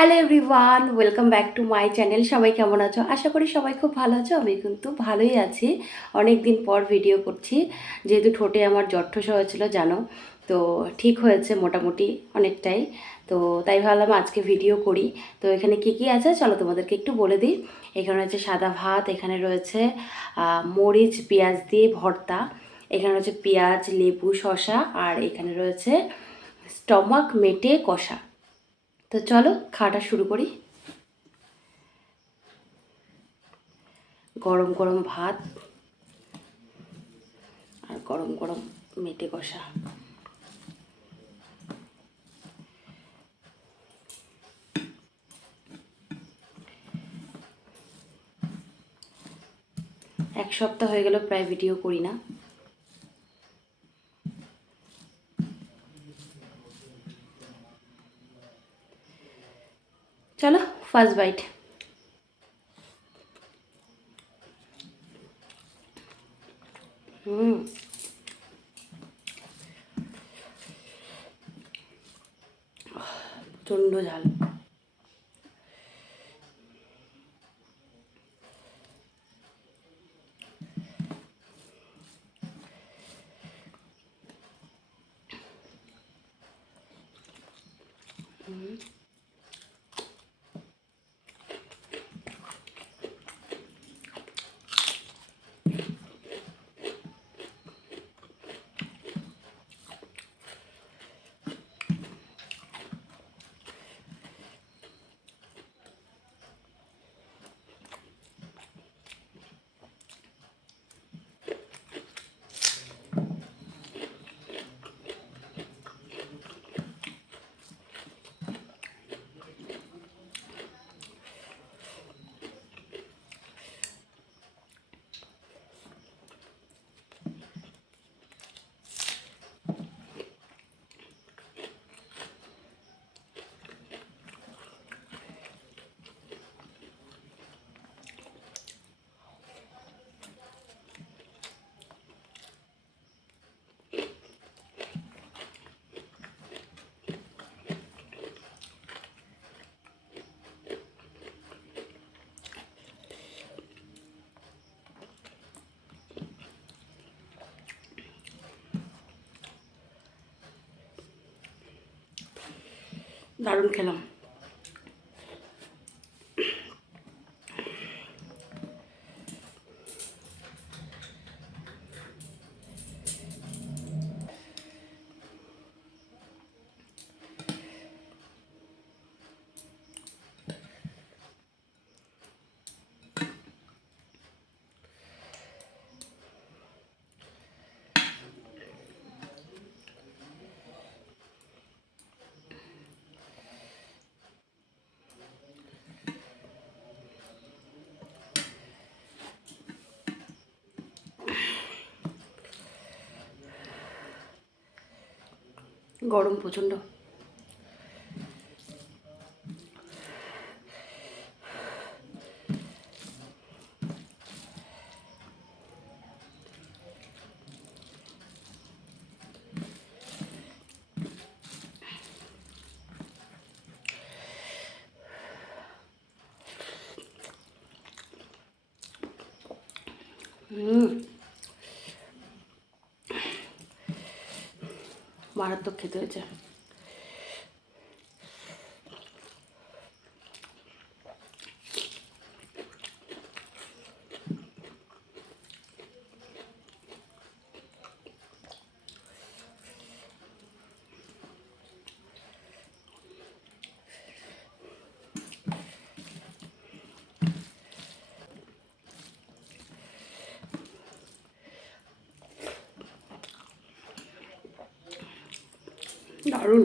Hello everyone, welcome back to my channel. সবাই কেমন আছো? আশা করি সবাই খুব ভালো আছো। আমি কিন্তু ভালোই আছি। অনেক দিন পর ভিডিও করছি, যেহেতু ঠোঁটে আমার জট্ঠস হয়েছিল জানো। তো ঠিক হয়েছে মোটামুটি অনেকটাই। তো তাই ভাবলাম আজকে ভিডিও করি। তো এখানে কি কি আছে চলো তোমাদেরকে একটু বলে দিই। এখানে রয়েছে সাদা ভাত, এখানে রয়েছে মরিচ পেঁয়াজ দিয়ে ভর্তা, এখানে রয়েছে পেঁয়াজ লেবু শসা, আর এখানে রয়েছে স্টমাক মেটে কষা। তো চলো খাওয়াটা শুরু করি। গরম গরম ভাত আর গরম গরম মেটে কষা। এক সপ্তাহ হয়ে গেল প্রায় ভিডিও করি না। চলো ফার্স্ট বাইট। হুম, প্রচণ্ড ঝাল। দারুণ খেলাম। গরম প্রচণ্ড। মারাত্মক খেতে হয়েছে। দারুণ।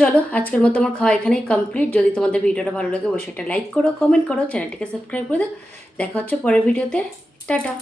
চলো আজকের মতো আমার খাওয়া এখানেই কমপ্লিট। যদি তোমাদের ভিডিওটা ভালো লাগে অবশ্যই একটা লাইক করো, কমেন্ট করো, চ্যানেলটিকে সাবস্ক্রাইব করে দাও। দেখা হচ্ছে পরের ভিডিওতে। টাটা।